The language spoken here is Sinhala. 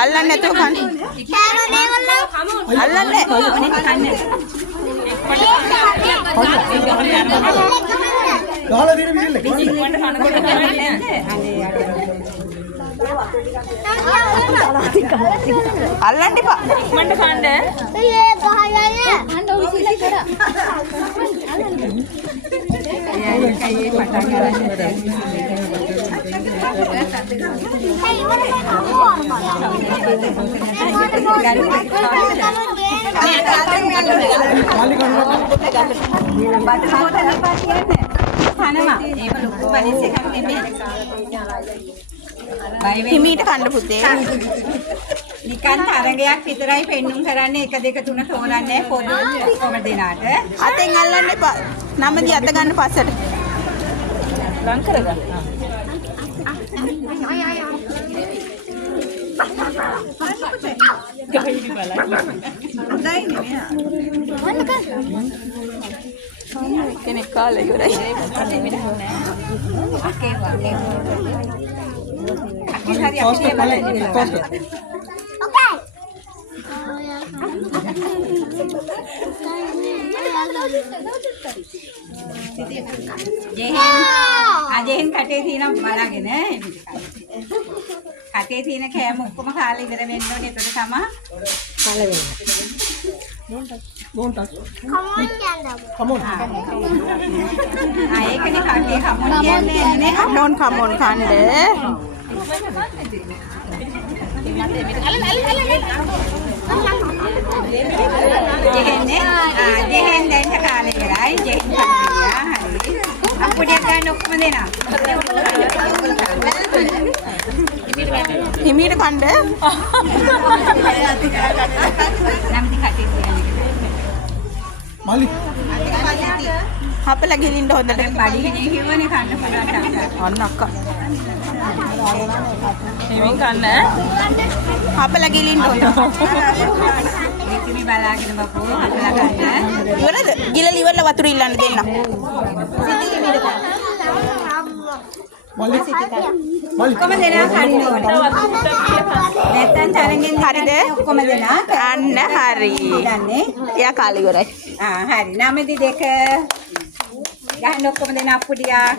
අල්ලන්නේ නැතුව කන්න. අල්ලන්නේ. ගහලා දින මිනිල්ල. අල්ලන්න එපා. ඉක්මනට කන්න. ඒ ගහයය. අඬ උසිලා කරා. කයියේ පටන් ගන්න. හිමීට කන්න පුතේ. නිකන් තරගයක් විතරයි පෙන්නුම් කරන්නේ 1 2 3 තෝරන්නේ පොදු ඔක්කොම දෙනාට. අතෙන් අල්ලන්න එපා. නමදී අත ගන්න පස්සට. ලං කරගන්න. කෙනෙක් කාලා ඉවරයි. හරි අපි බලන්න. ජෙහෙන් කටේ තියෙන බලාගෙන කටේ තියෙන කෑම ඔක්කොම කාලා ඉවර වෙන්න ඕනේ. එතකොට තමයි Don't touch. Come on. ඒකනේ කටේ කමොන් කියන්නේ නේ. Don't come on කන්න. ජෙහෙන් දැන් කාලා ඉවරයි. ජෙහෙන් කටේ හරි. අපුඩිය ගන්න ඔක්කොම දෙනවා. හිමීට කන්න. නම්දි කටේ තියන්නේ. Mali. හපලා ගිලින්න හොඳට. බඩිනේ කිව්වනේ කන්න පුළුවන්. අන්න අක්කා. හිමින් කන්න. හපලා ගිලින්න හොඳට. ඉතින් බලාගෙන බපුව හදලා ගන්න. ඉවරද? ගිලලා ඉවරලා වතුර ඉල්ලන්න දෙන්න. Mali. Mali. ඔක්කොම දෙනා කන්න ඕනේ. නැත්තම් තරගෙන් හරිද? ඔක්කොම දෙනා අන්න හරි. ඉන්නේ. එයා කාලා ඉවරයි. හරි. 9 2 ගහන්න ඔක්කොම දෙනා අපුඩියා.